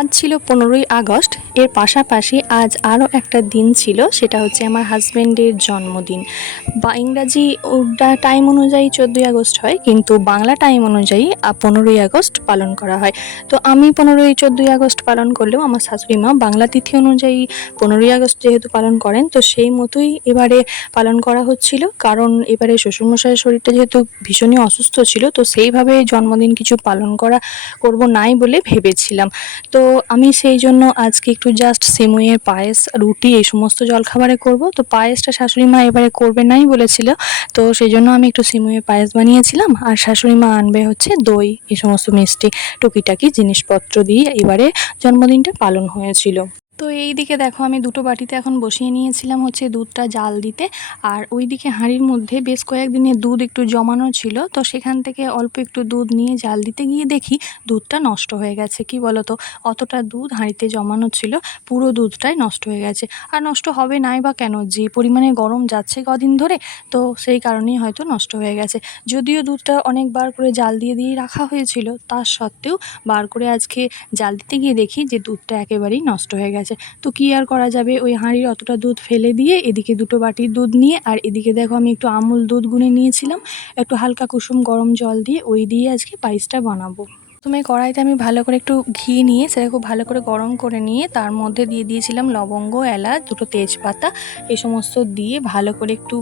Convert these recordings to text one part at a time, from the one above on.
আজ ছিল পনেরোই আগস্ট। এর পাশাপাশি আজ আরও একটা দিন ছিল, সেটা হচ্ছে আমার হাজব্যান্ডের জন্মদিন। বা ইংরাজি টাইম অনুযায়ী চোদ্দোই আগস্ট হয়, কিন্তু বাংলা টাইম অনুযায়ী পনেরোই আগস্ট পালন করা হয়। তো আমি পনেরোই, চোদ্দোই আগস্ট পালন করলেও আমার শাশুড়ি মা বাংলা তিথি অনুযায়ী পনেরোই আগস্ট যেহেতু পালন করেন, তো সেই মতোই এবারে পালন করা হচ্ছিল। কারণ এবারে শ্বশুরমশাইয়ের শরীরটা যেহেতু ভীষণই অসুস্থ ছিল, তো সেইভাবে জন্মদিন কিছু পালন করা করব নাই বলে ভেবেছিলাম। তো আমি সেই জন্য আজকে একটু জাস্ট সিমুইয়ের পায়েস, রুটি এই সমস্ত জলখাবারে করব। তো পায়েসটা শাশুড়ি মা এবারে করবে নাই বলেছিল। তো সেই জন্য আমি একটু সিমুইয়ের পায়েস বানিয়েছিলাম। আর শাশুড়ি মা আনবে হচ্ছে দই, এই সমস্ত মিষ্টি, টুকিটাকি জিনিসপত্র দিয়ে এবারে জন্মদিনটা পালন হয়েছিল। তো এই দিকে দেখো আমি দুটো বাটিতে এখন বসিয়ে নিয়েছিলাম হচ্ছে দুধটা জাল দিতে। আর ওই দিকে হাঁড়ির মধ্যে বেশ কয়েকদিনের দুধ একটু জমানো ছিল। তো সেখান থেকে অল্প একটু দুধ নিয়ে জাল দিতে গিয়ে দেখি দুধটা নষ্ট হয়ে গেছে। কি বলো তো অতটা দুধ হাঁড়িতে জমানো ছিল, পুরো দুধটাই নষ্ট হয়ে গেছে। আর নষ্ট হবে নাই বা কেন? যে পরিমাণে গরম যাচ্ছে কদিন ধরে, তো সেই কারণেই হয়তো নষ্ট হয়ে গেছে। যদিও দুধটা অনেকবার করে জাল দিয়ে দিয়ে রাখা হয়েছিল, তা সত্ত্বেও বার করে আজকে জাল দিতে গিয়ে দেখি যে দুধটা একেবারেই নষ্ট হয়ে গেছে। তো কি আর করা যাবে? ওই হাঁড়ির অতটা দুধ ফেলে দিয়ে এদিকে দুটো বাটির দুধ নিয়ে আর এদিকে দেখো আমি একটু আমুল দুধ গুনে নিয়েছিলাম। একটু হালকা কুসুম গরম জল দিয়ে ওই দিয়ে আজকে পায়েসটা বানাবো। প্রথমে কড়াইতে আমি ভালো করে একটু ঘি নিয়ে সেটা খুব ভালো করে গরম করে নিয়ে তার মধ্যে দিয়ে দিয়েছিলাম লবঙ্গ, এলাচ, দুটো তেজপাতা এই সমস্ত দিয়ে ভালো করে একটু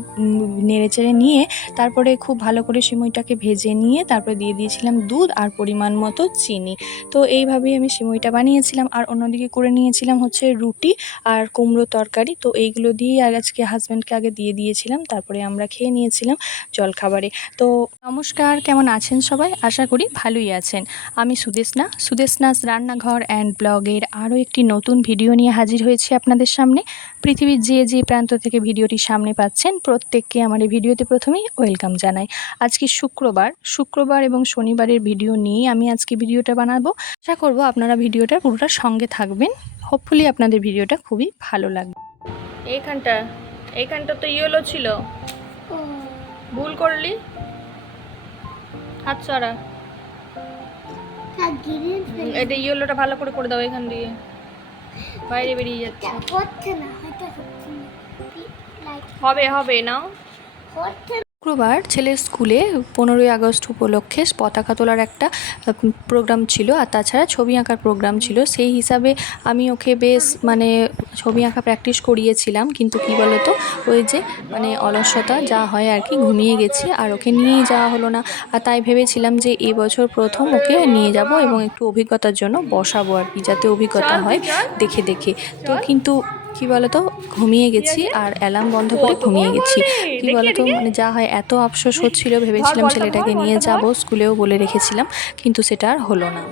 নেড়ে চেড়ে নিয়ে তারপরে খুব ভালো করে সিমইটাকে ভেজে নিয়ে তারপরে দিয়ে দিয়েছিলাম দুধ আর পরিমাণ মতো চিনি। তো এইভাবেই আমি সিমইটা বানিয়েছিলাম আর অন্যদিকে করে নিয়েছিলাম হচ্ছে রুটি আর কুমড়ো তরকারি। তো এইগুলো দিয়েই আর আজকে হাজব্যান্ডকে আগে দিয়ে দিয়েছিলাম, তারপরে আমরা খেয়ে নিয়েছিলাম জলখাবারে। তো নমস্কার, কেমন আছেন সবাই? আশা করি ভালোই আছেন। আমি সুদেশনা সুদেশনাস রান্নাঘর অ্যান্ড ব্লগের আরও একটি নতুন ভিডিও নিয়ে হাজির হয়েছি আপনাদের সামনে। পৃথিবীর যে যে প্রান্ত থেকে ভিডিওটি সামনে পাচ্ছেন প্রত্যেককে আমার এই ভিডিওতে প্রথমেই ওয়েলকাম জানাই। আজকে শুক্রবার শুক্রবার এবং শনিবারের ভিডিও নিয়ে আমি আজকে ভিডিওটা বানাবো। আশা করব আপনারা ভিডিওটা পুরোটা সঙ্গে থাকবেন। হোপফুলি আপনাদের ভিডিওটা খুবই ভালো লাগবে। এইখানটা এইখানটা তো ইয়েলো ছিল। ভুল করলি? হাত ছড়া এটা ইয়েলোটা ভালো করে করে দাও এখান দিয়ে। বাইরে বেরিয়ে যাচ্ছে। হচ্ছে না হয়তো হচ্ছে না। হবে হবে নাও। হচ্ছে শুক্রবার ছেলের স্কুলে পনেরোই আগস্ট উপলক্ষে পতাকা তোলার একটা প্রোগ্রাম ছিল আর তাছাড়া ছবি আঁকার প্রোগ্রাম ছিল। সেই হিসাবে আমি ওকে বেশ মানে ছবি আঁকা প্র্যাকটিস করিয়েছিলাম। কিন্তু কি বলতো ওই যে মানে অলসতা যা হয় আর কি ঘুমিয়ে গেছি আর ওকে নিয়েই যাওয়া হলো না। আর তাই ভেবেছিলাম যে এবছর প্রথম ওকে নিয়ে যাব এবং একটু অভিজ্ঞতার জন্য বসাবো আর কি যাতে অভিজ্ঞতা হয় দেখে দেখে। তো কিন্তু কি বলতো? ঘুমিয়ে গেছি আর অ্যালার্ম বন্ধ করে ঘুমিয়ে গেছি। কি বলতো? মানে যা হয় এত আফসোস হচ্ছিল ভেবেছিলাম ছেলেটাকে নিয়ে যাব স্কুলেও বলে রেখেছিলাম কিন্তু সেটা আর হলো না।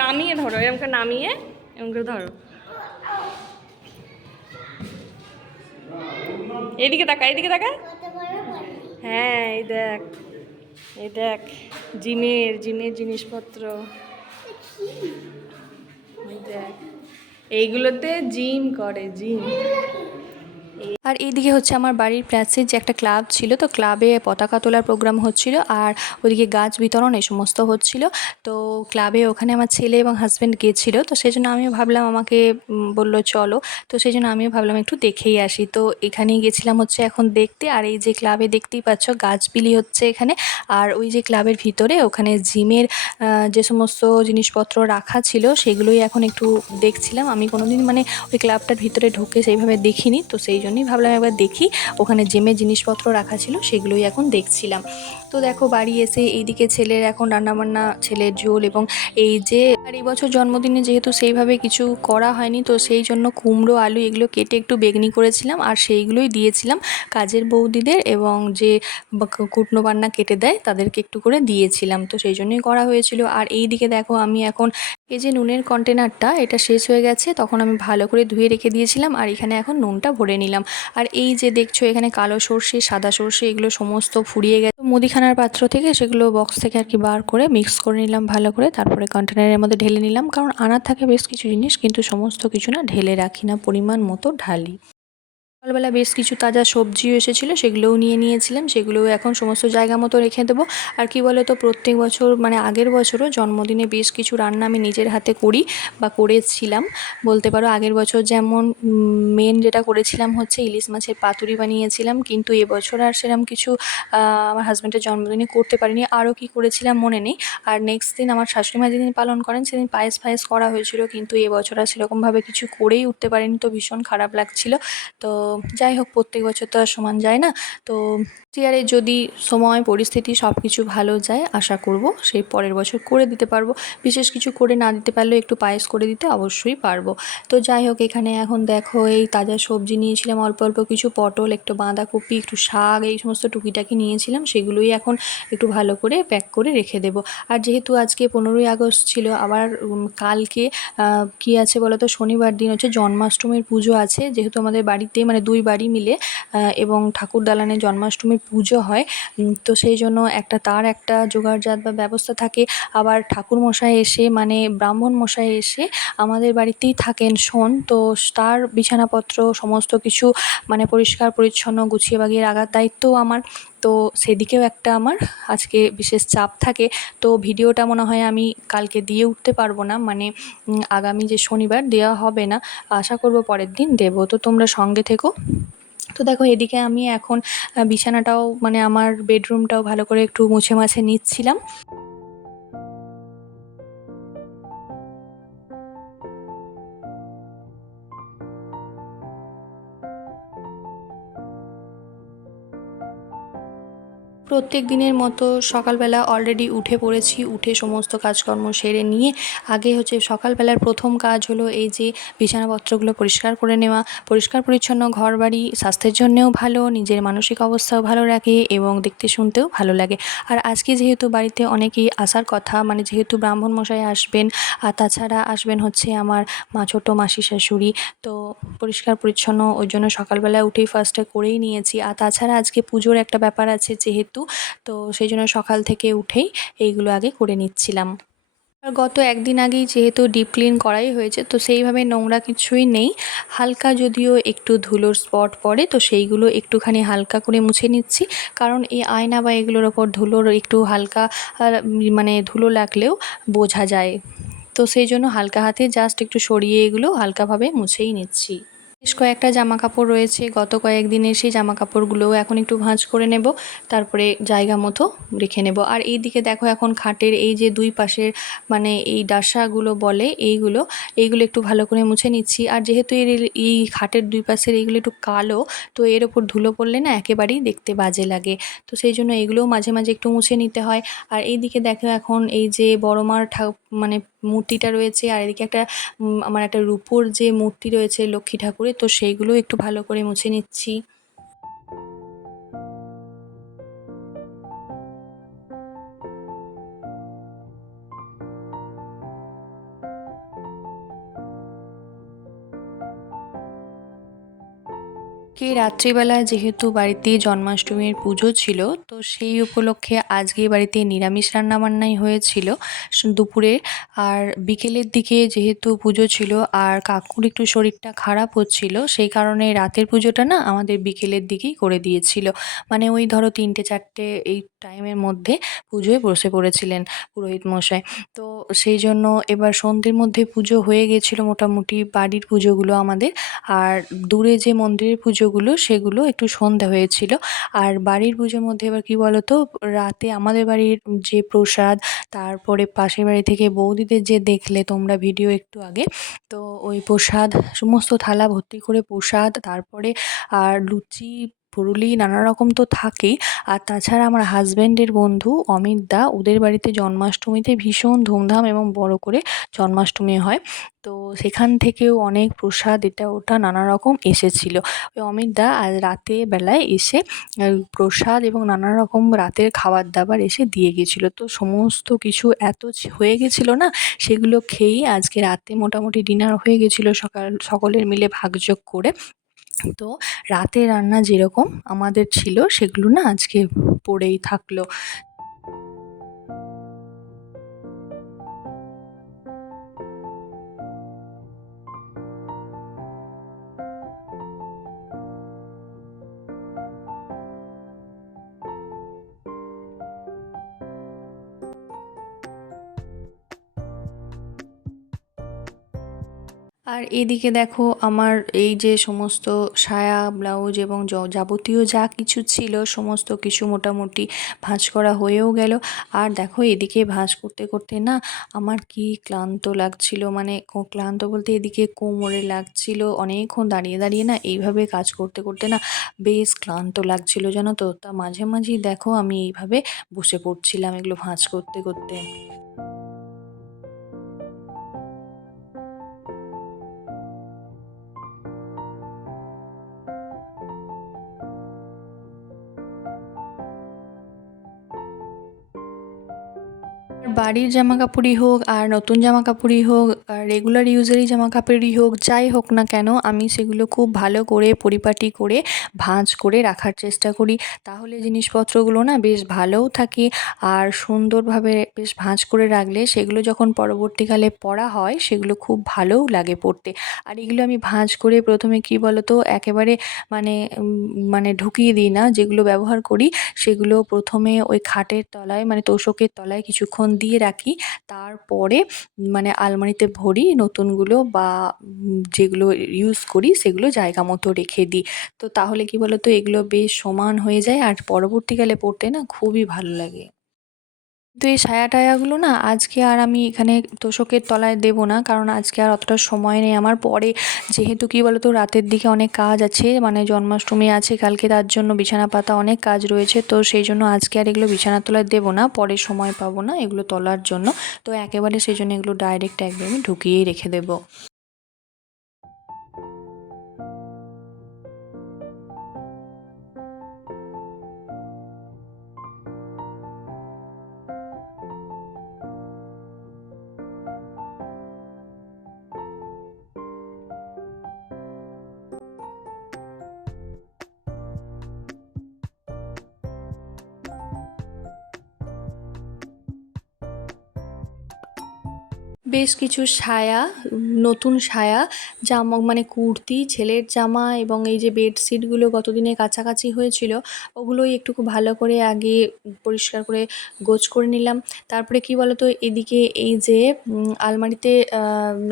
নামিয়ে ধরো এরকম নামিয়ে এরকম ধরো। এদিকে তাকা এদিকে তাকা হ্যাঁ এই দেখ এই দেখ জিমের জিমের জিনিসপত্র। এই দেখ। এইগুলোতে জিম করে জিম আর এইদিকে হচ্ছে আমার বাড়ির প্রাচীর যে একটা ক্লাব ছিল, তো ক্লাবে পতাকা তোলার প্রোগ্রাম হচ্ছিল আর ওদিকে গাছ বিতরণ এই সমস্ত হচ্ছিল। তো ক্লাবে ওখানে আমার ছেলে এবং হাজব্যান্ড গিয়েছিল তো সেই জন্য আমিও ভাবলাম আমাকে বলল চলো। তো সেই জন্য আমিও ভাবলাম একটু দেখেই আসি। তো এখানেই গেছিলাম হচ্ছে এখন দেখতে, আর এই যে ক্লাবে দেখতেই পাচ্ছ গাছ বিলি হচ্ছে এখানে। আর ওই যে ক্লাবের ভিতরে ওখানে জিমের যে সমস্ত জিনিসপত্র রাখা ছিল সেগুলোই এখন একটু দেখছিলাম। আমি কোনোদিন মানে ওই ক্লাবটার ভিতরে ঢুকে সেইভাবে দেখিনি, তো সেই জন্যই ভাবলাম একবার দেখি। ওখানে জিমের জিনিসপত্র রাখা ছিল, সেগুলোই এখন দেখছিলাম। তো দেখো বাড়ি এসে এইদিকে ছেলের এখন রান্নাবান্না, ছেলের ঝোল এবং এই যে আর এই বছর জন্মদিনে যেহেতু সেইভাবে কিছু করা হয়নি, তো সেই জন্য কুমড়ো, আলু এগুলো কেটে একটু বেগনি করেছিলাম আর সেইগুলোই দিয়েছিলাম কাজের বৌদিদের এবং যে কুটনো বান্না কেটে দেয় তাদেরকে একটু করে দিয়েছিলাম। তো সেই জন্যই করা হয়েছিল। আর এই দিকে দেখো আমি এখন এই যে নুনের কন্টেনারটা এটা শেষ হয়ে গেছে, তখন আমি ভালো করে ধুয়ে রেখে দিয়েছিলাম আর এখানে এখন নুনটা ভরে নিলাম। আর এই যে দেখছ, এখানে কালো সর্ষে, সাদা সর্ষে, এগুলো সমস্ত ফুরিয়ে গেছে। মুদিখানার পাত্র থেকে সেগুলো বক্স থেকে আর কি বার করে মিক্স করে নিলাম ভালো করে। তারপরে কন্টেনারের মধ্যে ঢেলে নিলাম। কারণ আনার থাকে বেশ কিছু জিনিস, কিন্তু সমস্ত কিছু না ঢেলে রাখি না, পরিমাণ মতো ঢালি। সকালবেলা বেশ কিছু তাজা সবজিও এসেছিল, সেগুলোও নিয়ে নিয়েছিলাম, সেগুলোও এখন সমস্ত জায়গা মতো রেখে দেবো। আর কি বলে তো প্রত্যেক বছর মানে আগের বছরও জন্মদিনে বেশ কিছু রান্না আমি নিজের হাতে করি বা করেছিলাম। বলতে পারো, আগের বছর যেমন মেন যেটা করেছিলাম হচ্ছে ইলিশ মাছের পাতুরি বানিয়েছিলাম, কিন্তু এবছর আর সেরকম কিছু আমার হাজব্যান্ডের জন্মদিনে করতে পারিনি, আরও কি করেছিলাম মনে নেই। আর নেক্সট দিন আমার শাশুড়ি মা যেদিন পালন করেন, সেদিন পায়েস ফায়েস করা হয়েছিল, কিন্তু এবছর আর সেরকমভাবে কিছু করেই উঠতে পারিনি, তো ভীষণ খারাপ লাগছিল। তো যাই হোক প্রত্যেক বছর তো আর সমান যায় না। তো চেয়ারে যদি সময়, পরিস্থিতি সব কিছু ভালো যায়, আশা করব সেই পরের বছর করে দিতে পারব। বিশেষ কিছু করে না দিতে পারলেও একটু পায়েস করে দিতে অবশ্যই পারব। তো যাই হোক এখানে এখন দেখো এই তাজা সবজি নিয়েছিলাম, অল্প অল্প কিছু পটল, একটু বাঁধাকপি, একটু শাক, এই সমস্ত টুকিটাকি নিয়েছিলাম। সেগুলোই এখন একটু ভালো করে প্যাক করে রেখে দেবো। আর যেহেতু আজকে পনেরোই আগস্ট ছিল, আবার কালকে কি আছে বলো তো শনিবার দিন হচ্ছে জন্মাষ্টমীর পুজো আছে। যেহেতু আমাদের বাড়িতে মানে দুই বাড়ি মিলে এবং ঠাকুর দালানে জন্মাষ্টমীর পুজো হয়। তো সেই জন্য একটা তার, একটা জোগাড়জাত বা ব্যবস্থা থাকে। আবার ঠাকুর মশাই এসে মানে ব্রাহ্মণ মশাই এসে আমাদের বাড়িতেই থাকেন শোন। তো তার বিছানাপত্র, সমস্ত কিছু মানে পরিষ্কার, পরিচ্ছন্ন, গুছিয়ে বাগিয়ে রাখার দায়িত্বও আমার। তো সেদিকেও একটা আমার আজকে বিশেষ চাপ থাকে। তো ভিডিওটা মনে হয় আমি কালকে দিয়ে উঠতে পারব না মানে আগামী যে শনিবার দেওয়া হবে না, আশা করব পরের দিন দেবো। তো তোমরা সঙ্গে থেকো। তো দেখো, এদিকে আমি এখন বিছানাটাও মানে আমার বেডরুমটাও ভালো করে একটু মুছে মাছে নিচ্ছিলাম। প্রত্যেক দিনের মতো সকালবেলা অলরেডি উঠে পড়েছি, উঠে সমস্ত কাজকর্ম সেরে নিয়ে আগে হচ্ছে সকালবেলার প্রথম কাজ হলো এই যে বিছানাপত্রগুলো পরিষ্কার করে নেওয়া, পরিষ্কার পরিচ্ছন্ন ঘর বাড়ি স্বাস্থ্যের জন্যেও ভালো, নিজের মানসিক অবস্থাও ভালো রাখে এবং দেখতে শুনতেও ভালো লাগে। আর আজকে যেহেতু বাড়িতে অনেকেই আসার কথা মানে যেহেতু ব্রাহ্মণ মশাই আসবেন, আর তাছাড়া আসবেন হচ্ছে আমার মা ছোটো মাসি শাশুড়ি, তো পরিষ্কার পরিচ্ছন্ন ওই জন্য সকালবেলা উঠেই ফার্স্টে করেই নিয়েছি। আর তাছাড়া আজকে পুজোর একটা ব্যাপার আছে, যেহেতু তো সেই জন্য সকাল থেকে উঠেই এইগুলো আগে করে নিচ্ছিলাম। আর গত একদিন আগেই যেহেতু ডিপ ক্লিন করাই হয়েছে, তো সেইভাবে নোংরা কিছুই নেই। হালকা যদিও একটু ধুলোর স্পট পড়ে, তো সেইগুলো একটুখানি হালকা করে মুছে নিচ্ছি। কারণ এই আয়না বা এগুলোর ওপর ধুলোর একটু হালকা মানে ধুলো লাগলেও বোঝা যায়। তো সেই জন্য হালকা হাতে জাস্ট একটু সরিয়ে এগুলো হালকাভাবে মুছেই নিচ্ছি। বেশ কয়েকটা জামা কাপড় রয়েছে। গত কয়েকদিনের সেই জামা কাপড়গুলোও এখন একটু ভাঁজ করে নেব। তারপরে জায়গা মতো রেখে নেব। আর এই দিকে দেখো এখন খাটের এই যে দুই পাশের মানে এই ডাসাগুলো বলে এইগুলো এইগুলো একটু ভালো করে মুছে নিচ্ছি। আর যেহেতু এর এই খাটের দুই পাশের এইগুলো একটু কালো, তো এর ওপর ধুলো পড়লে না একেবারেই দেখতে বাজে লাগে। তো সেই জন্য এগুলোও মাঝে মাঝে একটু মুছে নিতে হয়। আর এই দিকে দেখো এখন এই যে বড় মার ঠা মানে মূর্তিটা রয়েছে আর এদিকে একটা আমার একটা রূপোর যে মূর্তি রয়েছে লক্ষ্মী ঠাকুরের, তো সেইগুলো একটু ভালো করে মুছে নিচ্ছি। কি রাত্রিবেলা যেহেতু বাড়িতে জন্মাষ্টমীর পুজো ছিল, তো সেই উপলক্ষে আজকে বাড়িতে নিরামিষ রান্নাবান্নাই হয়েছিল দুপুরে। আর বিকেলের দিকে যেহেতু পুজো ছিল আর কাকুর একটু শরীরটা খারাপ হচ্ছিল, সেই কারণে রাতের পুজোটা না আমাদের বিকেলের দিকেই করে দিয়েছিল। মানে ওই ধরো তিনটে, চারটে, এই টাইমের মধ্যে পুজোয় বসে পড়েছিলেন পুরোহিত মশাই। তো সেই জন্য এবার সন্ধ্যের মধ্যে পুজো হয়ে গেছিল মোটামুটি বাড়ির পুজোগুলো আমাদের। আর দূরে যে মন্দিরের পুজোগুলো, সেগুলো একটু সন্ধ্যা হয়েছিল। আর বাড়ির পুজোর মধ্যে এবার কী বলো তো রাতে আমাদের বাড়ির যে প্রসাদ, তারপরে পাশের বাড়ি থেকে বৌদিদের যে দেখলে, তোমরা ভিডিও একটু আগে, তো ওই প্রসাদ, সমস্ত থালা ভর্তি করে প্রসাদ, তারপরে আর লুচি পুরুলি নানা রকম তো থাকেই। আর তাছাড়া আমার হাজব্যান্ডের বন্ধু অমিত দা, ওদের বাড়িতে জন্মাষ্টমীতে ভীষণ ধুমধাম এবং বড় করে জন্মাষ্টমী হয়। তো সেখান থেকেও অনেক প্রসাদ, এটা ওটা নানা রকম এসেছিল। ওই অমিত দা আজ রাতে বেলায় এসে প্রসাদ এবং নানা রকম রাতের খাবার দাবার এসে দিয়ে গেছিল। তো সমস্ত কিছু এত হয়ে গেছিল না, সেগুলো খেয়েই আজকে রাতে মোটামুটি ডিনার হয়ে গেছিল সকাল, সকলের মিলে ভাগযোগ করে। তো রাতে রান্না যেরকম আমাদের ছিল সেগুলো না আজকে পড়েই থাকল। আর এদিকে দেখো আমার এই যে সমস্ত সায়া, ব্লাউজ এবং যাবতীয় যা কিছু ছিল, সমস্ত কিছু মোটামুটি ভাঁজ করা হয়েও গেল। আর দেখো এদিকে ভাঁজ করতে করতে না আমার কি ক্লান্ত লাগছিল। মানে ক্লান্ত বলতে এদিকে কোমরে লাগছিল, অনেকক্ষণ দাঁড়িয়ে দাঁড়িয়ে না এইভাবে কাজ করতে করতে না বেশ ক্লান্ত লাগছিল, জানো তো। তা মাঝে মাঝেই দেখো আমি এইভাবে বসে পড়ছিলাম এগুলো ভাঁজ করতে করতে। বাড়ির জামা কাপড়ই হোক আর নতুন জামা কাপড়ই হোক আর রেগুলার ইউজেরই জামা কাপড়ই হোক, যাই হোক না কেন, আমি সেগুলো খুব ভালো করে পরিপাটি করে, ভাঁজ করে রাখার চেষ্টা করি। তাহলে জিনিসপত্রগুলো না বেশ ভালোও থাকে আর সুন্দরভাবে বেশ ভাঁজ করে রাখলে সেগুলো যখন পরবর্তীকালে পরা হয়, সেগুলো খুব ভালোও লাগে পরতে আর এগুলো আমি ভাঁজ করে প্রথমে কি বলতো, একেবারে মানে মানে ঢুকিয়ে দিই না, যেগুলো ব্যবহার করি, সেগুলো প্রথমে ওই খাটের তলায় মানে তোষকের তলায় কিছুক্ষণ দিয়ে রাখি। তারপরে মানে আলমারিতে ভরি নতুনগুলো বা যেগুলো ইউজ করি সেগুলো জায়গা মতো রেখে দিই। তো তাহলে কি বলতো? এগুলো বেশ সমান হয়ে যায় আর পরবর্তীকালে পড়তে না খুবই ভালো লাগে। তো এই সায়া টায়াগুলো না আজকে আর আমি এখানে তোষকের তলায় দেবো না, কারণ আজকে আর অতটা সময় নেই আমার। পরে যেহেতু কি বলতো রাতের দিকে অনেক কাজ আছে মানে জন্মাষ্টমী আছে, কালকে তার জন্য বিছানা পাতা অনেক কাজ রয়েছে, তো সেই জন্য আজকে আর এগুলো বিছানার তলায় দেবো না, পরে সময় পাবো না এগুলো তোলার জন্য। তো একেবারে সেই জন্য এগুলো ডাইরেক্ট একদমই ঢুকিয়েই রেখে দেবো। বেশ কিছু সায়া, নতুন সায়া, জামা মানে কুর্তি, ছেলের জামা এবং এই যে বেডশিটগুলো গতদিনে কাছাকাছি হয়েছিল, ওগুলোই একটু ভালো করে আগে পরিষ্কার করে গোছ করে নিলাম। তারপরে কি বলতো, এদিকে এই যে আলমারিতে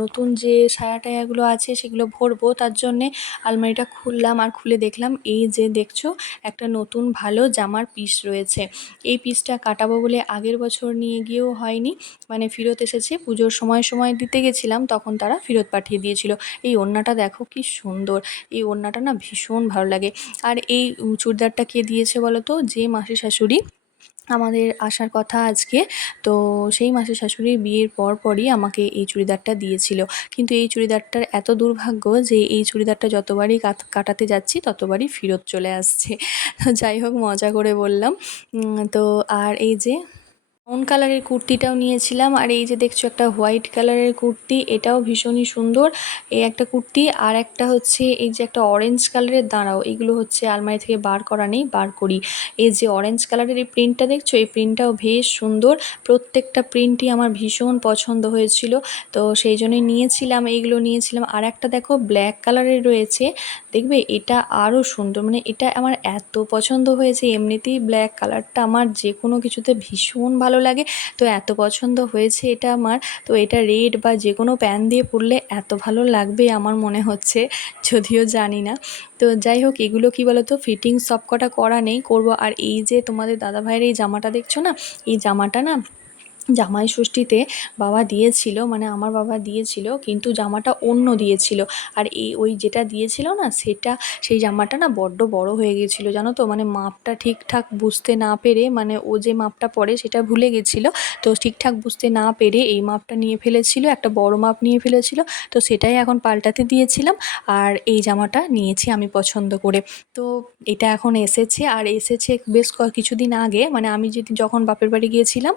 নতুন যে সায়া টায়াগুলো আছে সেগুলো ভরবো, তার জন্যে আলমারিটা খুললাম আর খুলে দেখলাম, এই যে দেখছ, একটা নতুন ভালো জামার পিস রয়েছে। এই পিসটা কাটাবো বলে আগের বছর নিয়ে গিয়েও হয়নি মানে ফেরত এসেছে, পুজোর সময় সময় সময় দিতে গেছিলাম, তখন তারা ফেরত পাঠিয়ে দিয়েছিল। এই ওড়নাটা দেখো কি সুন্দর। এই ওড়নাটা না ভীষণ ভালো লাগে। আর এই চুড়িদারটা কে দিয়েছে বলো তো? যে মাসি শাশুড়ি। আমাদের আসার কথা আজকে। তো সেই মাসি শাশুড়ির বিয়ের পর পরই আমাকে এই চুড়িদারটা দিয়েছিল। কিন্তু এই চুড়িদারটার এত দুর্ভাগ্য যে এই চুড়িদারটা যতবারই কাটাতে যাচ্ছি, ততবারই ফেরত চলে আসছে। যাই হোক, মজা করে বললাম। তো আর এই যে ব্রাউন কালারের কুর্তিটাও নিয়েছিলাম আর এই যে দেখছ একটা হোয়াইট কালারের কুর্তি, এটাও ভীষণই সুন্দর। এই একটা কুর্তি আর একটা হচ্ছে এই যে একটা অরেঞ্জ কালারের, দাঁড়াও, এগুলো হচ্ছে আলমারি থেকে বার করা নেই, বার করি। এই যে অরেঞ্জ কালারের এই প্রিন্টটা দেখছ, এই প্রিন্টটাও বেশ সুন্দর। প্রত্যেকটা প্রিন্টই আমার ভীষণ পছন্দ হয়েছিল, তো সেই জন্যই নিয়েছিলাম, এইগুলো নিয়েছিলাম। আর একটা দেখো, ব্ল্যাক কালারের রয়েছে দেখবে এটা আরও সুন্দর মানে এটা আমার এত পছন্দ হয়েছে, এমনিতেই ব্ল্যাক কালারটা আমার যে কোনো কিছুতে ভীষণ ভালো লাগে। তো এত পছন্দ হয়েছে এটা আমার, তো এটা রেড বা যে কোনো প্যান্ট দিয়ে পরলে এত ভালো লাগবে আমার মনে হচ্ছে, যদিও জানি না। তো যাই হোক, এগুলো কি বলতো ফিটিং সব কটা করা নেই, করব। আর এই যে তোমাদের দাদা ভাইয়ের এই জামাটা দেখছ না? এই জামাটা না জামাই ষষ্ঠীতে বাবা দিয়েছিল মানে আমার বাবা দিয়েছিল, কিন্তু জামাটা অন্য দিয়েছিল। আর এই, ওই যেটা দিয়েছিল না, সেটা, সেই জামাটা না বড্ড বড় হয়ে গিয়েছিল জানো তো? মানে মাপটা ঠিকঠাক বুঝতে না পেরে মানে ও যে মাপটা পরে সেটা ভুলে গেছিল। তো ঠিকঠাক বুঝতে না পেরে এই মাপটা নিয়ে ফেলেছিল, একটা বড় মাপ নিয়ে ফেলেছিল। তো সেটাই এখন পাল্টাতে দিয়েছিলাম, আর এই জামাটা নিয়েছি আমি পছন্দ করে। তো এটা এখন এসেছে, আর এসেছে বেশ কিছুদিন আগে মানে আমি যেদিন, যখন বাপের বাড়ি গিয়েছিলাম,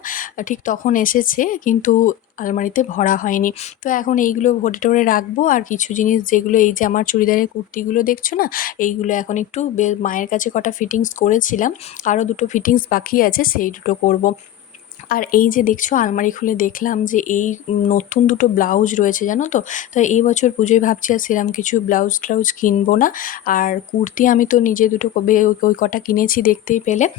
ঠিক তখন এসেছে, কিন্তু আলমারিতে ভরা হয়নি। তো এখন এইগুলো ভরে টরে রাখব, আর কিছু জিনিস যেগুলো এই যে আমার চুড়িদারের কুর্তিগুলো দেখছ না, এইগুলো এখন একটু মায়ের কাছে কটা ফিটিংস করেছিলাম, আরও দুটো ফিটিংস বাকি আছে, সেই দুটো করব। আর এই যে দেখছ, আলমারি খুলে দেখলাম যে এই নতুন দুটো ব্লাউজ রয়েছে, জানো তো? তো এই বছর পুজোয় ভাবছি আর সেরম কিছু ব্লাউজ ট্লাউজ কিনবো না। আর কুর্তি আমি তো নিজে দুটো কবে ওই- কটা কিনেছি দেখতেই পেলে।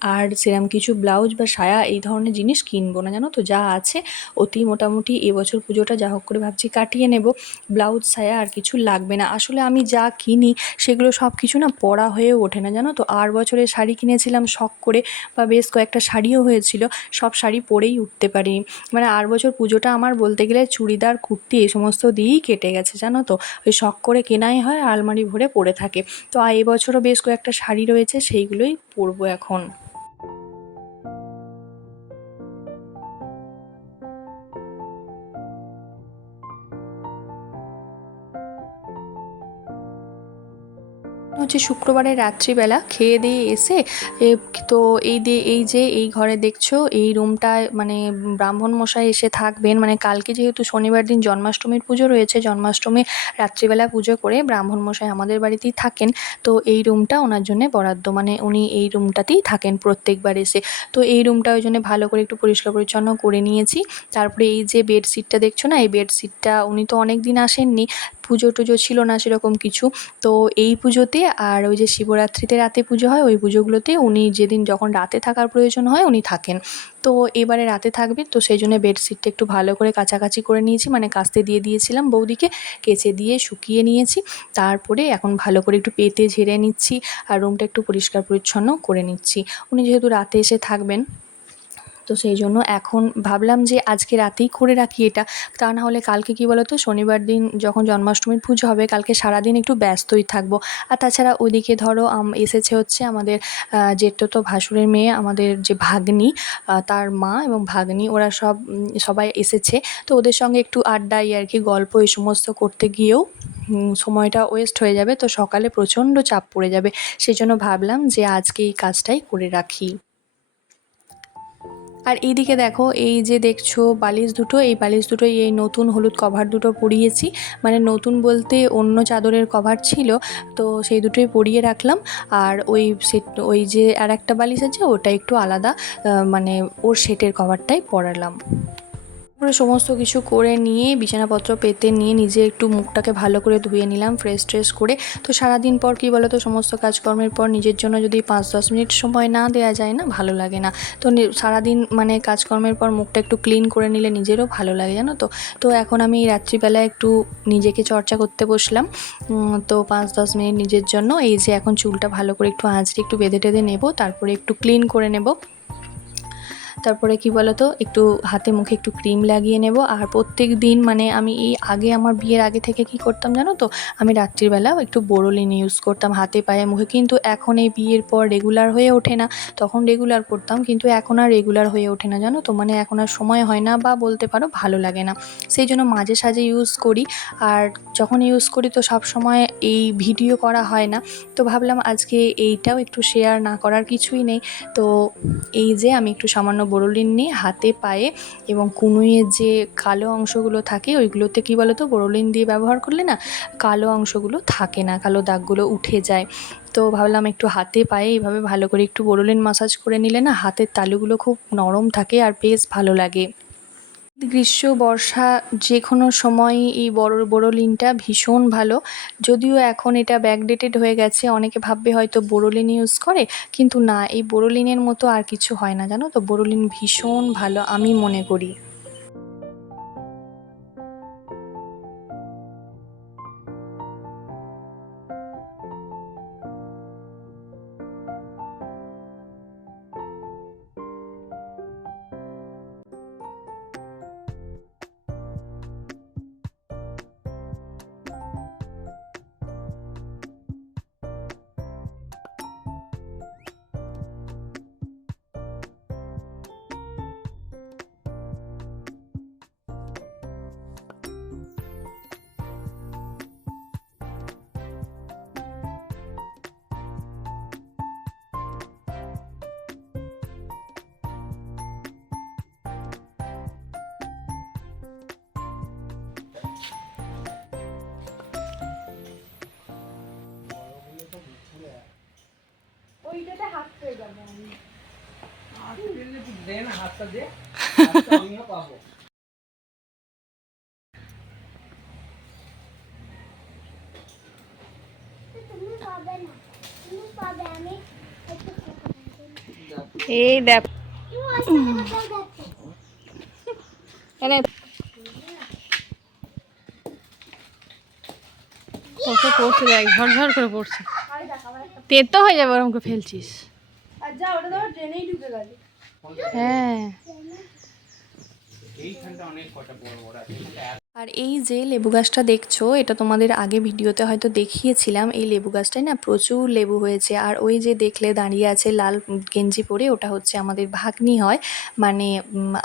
আর সেরম কিছু ব্লাউজ বা সায়া এই ধরনের জিনিস কিনবো না, জানো তো? যা আছে, অতি মোটামুটি এবছর পুজোটা যা হোক করে ভাবছি কাটিয়ে নেব। ব্লাউজ, সায়া আর কিছু লাগবে না। আসলে আমি যা কিনি সেগুলো সব কিছু না পরা হয়ে ওঠে না, জানো তো? আর বছরে শাড়ি কিনেছিলাম শখ করে, বা বেশ কয়েকটা শাড়িও হয়েছিল। সব শাড়ি পরেই উঠতে পারি। মানে আর বছর পুজোটা আমার বলতে গেলে চুড়িদার, কুর্তি এই সমস্ত দিয়েই কেটে গেছে, জানো তো? ওই শখ করে কেনাই হয়, আলমারি ভরে পরে থাকে। তো এবছরও বেশ কয়েকটা শাড়ি রয়েছে, সেইগুলোই পরবো এখন। হচ্ছে শুক্রবারের রাত্রিবেলা খেয়ে দিয়ে এসে তো এই দিয়ে এই যে এই ঘরে দেখছ, এই রুমটায় মানে ব্রাহ্মণ মশাই এসে থাকবেন। মানে কালকে যেহেতু শনিবার দিন জন্মাষ্টমীর পুজো রয়েছে, জন্মাষ্টমী রাত্রিবেলা পুজো করে ব্রাহ্মণ মশাই আমাদের বাড়িতেই থাকেন। তো এই রুমটা ওনার জন্য বরাদ্দ মানে উনি এই রুমটাতেই থাকেন প্রত্যেকবার এসে। তো এই রুমটা ওই জন্য ভালো করে একটু পরিষ্কার পরিচ্ছন্ন করে নিয়েছি। তারপরে এই যে বেডশিটটা দেখছ না, এই বেডশিটটা উনি তো অনেক দিন আসেননি। পুজো টুজো ছিল না সেরকম কিছু। তো এই পুজোতে আর ওই যে শিবরাত্রিতে রাতে পুজো হয়, ওই পুজোগুলোতে উনি যেদিন যখন রাতে থাকার প্রয়োজন হয় উনি থাকেন। তো এবারে রাতে থাকবে, তো সেই জন্য বেডশিটটা একটু ভালো করে কাছাকাছি করে নিয়েছি মানে কাচতে দিয়ে দিয়েছিলাম বৌদিকে, কেচে দিয়ে শুকিয়ে নিয়েছি। তারপরে এখন ভালো করে একটু পেতে ঝেড়ে নিচ্ছি আর রুমটা একটু পরিষ্কার পরিচ্ছন্ন করে নিচ্ছি। উনি যেহেতু রাতে এসে থাকবেন তো সেই জন্য এখন ভাবলাম যে আজকে রাতেই করে রাখি এটা। তা না হলে কালকে কী বলো তো শনিবার দিন যখন জন্মাষ্টমীর পুজো হবে, কালকে সারাদিন একটু ব্যস্তই থাকব। আর তাছাড়া ওইদিকে ধরো এসেছে হচ্ছে আমাদের জেঠতো ভাসুরের মেয়ে, আমাদের যে ভাগ্নি তার মা এবং ভাগ্নি, ওরা সব সবাই এসেছে। তো ওদের সঙ্গে একটু আড্ডাই আর কি, গল্প এই সমস্ত করতে গিয়েও সময়টা ওয়েস্ট হয়ে যাবে। তো সকালে প্রচণ্ড চাপ পড়ে যাবে। সেই জন্য ভাবলাম যে আজকে এই কাজটাই করে রাখি। আর এইদিকে দেখো, এই যে দেখছ বালিশ দুটো, এই বালিশ দুটো এই নতুন হলুদ কভার দুটো পরিয়েছি। মানে নতুন বলতে অন্য চাদরের কভার ছিল, তো সেই দুটোই পরিয়ে রাখলাম। আর ওই সেট ওই যে আর একটা বালিশ আছে, ওটা একটু আলাদা মানে ওর সেটের কভারটাই পরালাম। তারপরে সমস্ত কিছু করে নিয়ে বিছানাপত্র পেতে নিয়ে নিজে একটু মুখটাকে ভালো করে ধুয়ে নিলাম ফ্রেশ ট্রেশ করে। তো সারাদিন পর কী বলো তো সমস্ত কাজকর্মের পর নিজের জন্য যদি পাঁচ দশ মিনিট সময় না দেওয়া যায় না, ভালো লাগে না। তো সারাদিন মানে কাজকর্মের পর মুখটা একটু ক্লিন করে নিলে নিজেরও ভালো লাগে, জানো তো? তো এখন আমি রাত্রিবেলা একটু নিজেকে চর্চা করতে বসলাম। তো পাঁচ দশ মিনিট নিজের জন্য, এই যে এখন চুলটা ভালো করে একটু আঁচড়ে একটু বেঁধে টেঁধে নেব, তারপরে একটু ক্লিন করে নেব। তারপরে কি বলতো, একটু হাতে মুখে একটু ক্রিম লাগিয়ে নেব। আর প্রত্যেক দিন মানে আমি এই আগে আমার বিয়ের আগে থেকে কি করতাম জানো তো, আমি রাত্রিবেলা একটু বোরোলিন ইউজ করতাম হাতে পায়ে মুখে। কিন্তু এখন এই বিয়ের পর রেগুলার হয়ে ওঠে না। তখন রেগুলার করতাম, কিন্তু এখন আর রেগুলার হয়ে ওঠে না জানো তো। মানে এখন আর সময় হয় না বা বলতে পারো ভালো লাগে না। সেই জন্য মাঝে সাঝে ইউজ করি। আর যখন ইউজ করি তো সব সময় এই ভিডিও করা হয় না। তো ভাবলাম আজকে এইটাও একটু শেয়ার না করার কিছুই নেই। তো এই যে আমি একটু সামান্য বোরোলিন নিয়ে হাতে পায়ে এবং কুনুইয়ের যে কালো অংশগুলো থাকে, ওইগুলোতে কী বলো তো বোরোলিন দিয়ে ব্যবহার করলে না, কালো অংশগুলো থাকে না, কালো দাগগুলো উঠে যায়। তো ভাবলাম একটু হাতে পায়ে এইভাবে ভালো করে একটু বোরোলিন মাসাজ করে নিলে না, হাতের তালুগুলো খুব নরম থাকে আর বেশ ভালো লাগে। গ্রীষ্ম, বর্ষা যে কোনো সময়ই এই বড়, বোরোলিনটা ভীষণ ভালো। যদিও এখন এটা ব্যাকডেটেড হয়ে গেছে, অনেকে ভাববে হয়তো বোরোলিন ইউজ করে, কিন্তু না, এই বোরোলিনের মতো আর কিছু হয় না, জানো তো? বোরোলিন ভীষণ ভালো, আমি মনে করি। দে না হাতটা দে আমিও পাবো তুমি পাবে না তুমি পাবে আমি এই দেখ। কত পড়ছে দেখ ঝরঝর করে পড়ছে। তেতো হয়ে যাবে ওরকম করে ফেলছিস। হ্যাঁ। এইখানটা অনেক কটা বড় বড় আছে আর এই যে লেবু গাছটা দেখছ এটা তোমাদের আগে ভিডিওতে হয়তো দেখিয়েছিলাম। এই লেবু গাছটায় না প্রচুর লেবু হয়েছে। আর ওই যে দেখলে দাঁড়িয়ে আছে লাল গেঞ্জি পরে ওটা হচ্ছে আমাদের ভাগ্নি হয়। মানে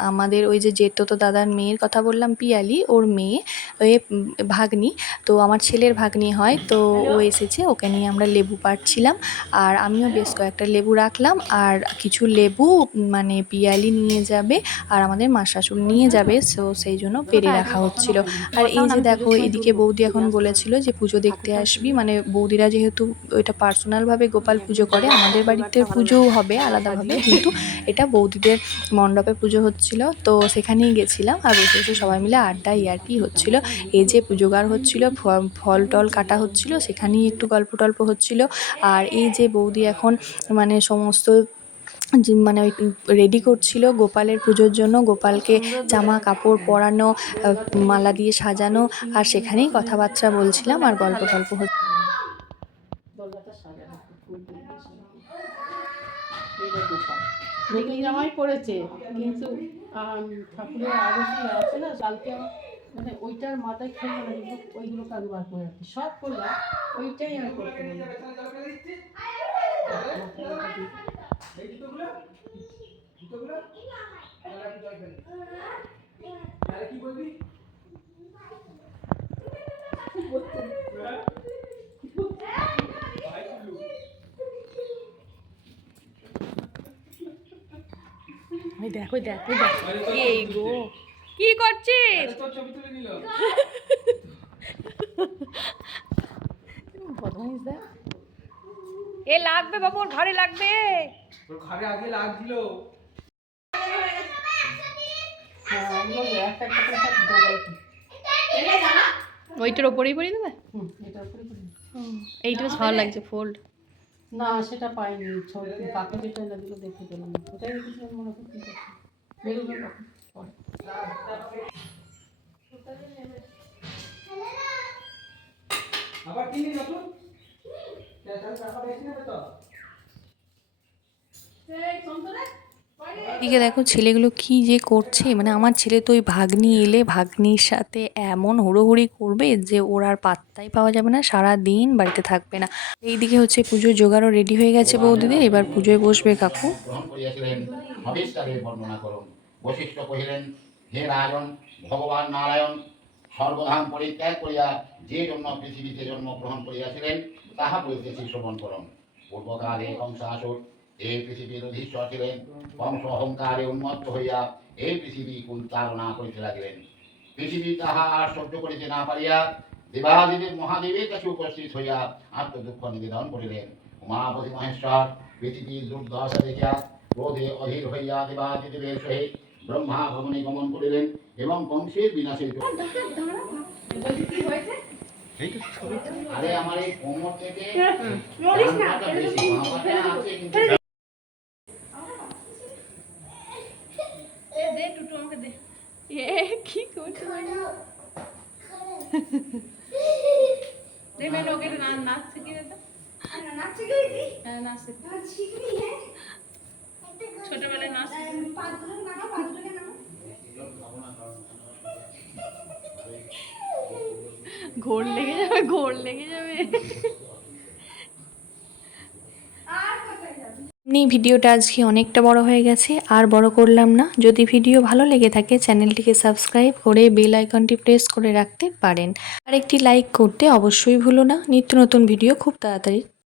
আমাদের ওই যে জেঠতো দাদার মেয়ের কথা বললাম পিয়ালি ওর মেয়ে ওই ভাগ্নি। তো আমার ছেলের ভাগ্নি হয় তো ও এসেছে ওকে নিয়ে আমরা লেবু পাড়ছিলাম। আর আমিও বেশ কয়েকটা লেবু রাখলাম। আর কিছু লেবু মানে পিয়ালি নিয়ে যাবে আর আমাদের মা শাশুড়ি নিয়ে যাবে। সো সেই জন্য পেরে রাখা হচ্ছিল। আর এই যে দেখো এদিকে বৌদি এখন বলেছিল যে পুজো দেখতে আসবি। মানে বৌদিরা যেহেতু ওইটা পার্সোনালভাবে গোপাল পুজো করে আমাদের বাড়িতে পুজোও হবে আলাদাভাবে। কিন্তু এটা বৌদিদের মণ্ডপে পুজো হচ্ছিল। তো সেখানেই গেছিলাম আর বসে বসে সবাই মিলে আড্ডা ইয়ার্কি হচ্ছিল। এই যে পুজোগার হচ্ছিল ফল টল কাটা হচ্ছিল সেখানেই একটু গল্প টল্প হচ্ছিল। আর এই যে বৌদি এখন মানে সমস্ত মানে ওই রেডি করছিল গোপালের পুজোর জন্য। গোপালকে জামা কাপড় পরানো মালা দিয়ে সাজানো আর সেখানেই কথাবার্তা বলছিলাম আর গল্প টল্প হচ্ছে। মানে ওইটার মাথায় ওইগুলো সব করলাম, ওইটাই আর করতে পারি ওই দেখ ওই দেখ ওই দেখ। এই গো? কি করছিস? তোর ছবি তুলে নিল। বদমাইশ দেখ। এ লাগবে বাবু ওর ঘরে লাগবে। তোর ঘরে আগে লাগছিল হ্যাঁ। ওইটার ওপরেই পরিয়ে দেবে। এইটা বেশ ভালো লাগছে ফোল্ড না সেটা পাইনি ছবি কাকে যেটা লাগল দেখতে পেলাম ওটাই মনে করতে আবার কিনি নতুন? টাকা বেশি নেবে তো? এদিকে দেখো ছেলেগুলো কি যে করছে মানে আমার ছেলে তো ওই ভাগ্নি এলে ভাগ্নির সাথে এমন হুড়োহুড়ি করবে যে ওর আর পাত্তাই পাওয়া যাবে না সারা দিন বাড়িতে থাকবে না। এইদিকে হচ্ছে পুজোর জোগাড়ও রেডি হয়ে গেছে বৌদিদের, এবার পুজোয় বসবে কাকু। কহিলেন, হে রাজন, ভগবান নারায়ণ, সর্বধাম পরিত্যাগ করিয়া যে জন্য পৃথিবীতে জন্ম গ্রহণ করিয়াছিলেন, তাহা শ্রবণ করুন। পূর্বকালে কংসাসুর এই পৃথিবীর অধীশ্বর ছিলেন কংস অহংকারে উন্মত্ত হইয়া এই পৃথিবী কুল চালনা করিতে লাগিলেন? পৃথিবী তাহা আর সহ্য করিতে না পারিয়া দেবাদেবীর মহাদেবের কাছে উপস্থিত হইয়া আত্মদুঃখ নিবেদন করিলেন। উমাপতি মহেশ্বর পৃথিবীর দুর্দশা দেখিয়া ক্রোধে অধীর হইয়া দেবাদিদেবের সহিত ব্রহ্মা ভবনে গমন করিলেন এবং কংসের বিনাশের জন্য আরে আমার এই কোমর থেকে জানলাটা বেশি, বাঁকাটা আছে কিন্তু এ কি করছে দে না ওকে না নাচ শিখিয়ে দে হ্যাঁ নাচ ছোটবেলায় নাচ। ঘোর লেগে যাবে ঘোর লেগে যাবে। এমনি ভিডিওটা আজকে অনেকটা বড় হয়ে গেছে আর বড় করলাম না। যদি ভিডিও ভালো লেগে থাকে চ্যানেলটিকে সাবস্ক্রাইব করে বেল আইকনটি প্রেস করে রাখতে পারেন। আর একটি লাইক করতে অবশ্যই ভুলো না। নিত্য নতুন ভিডিও খুব তাড়াতাড়ি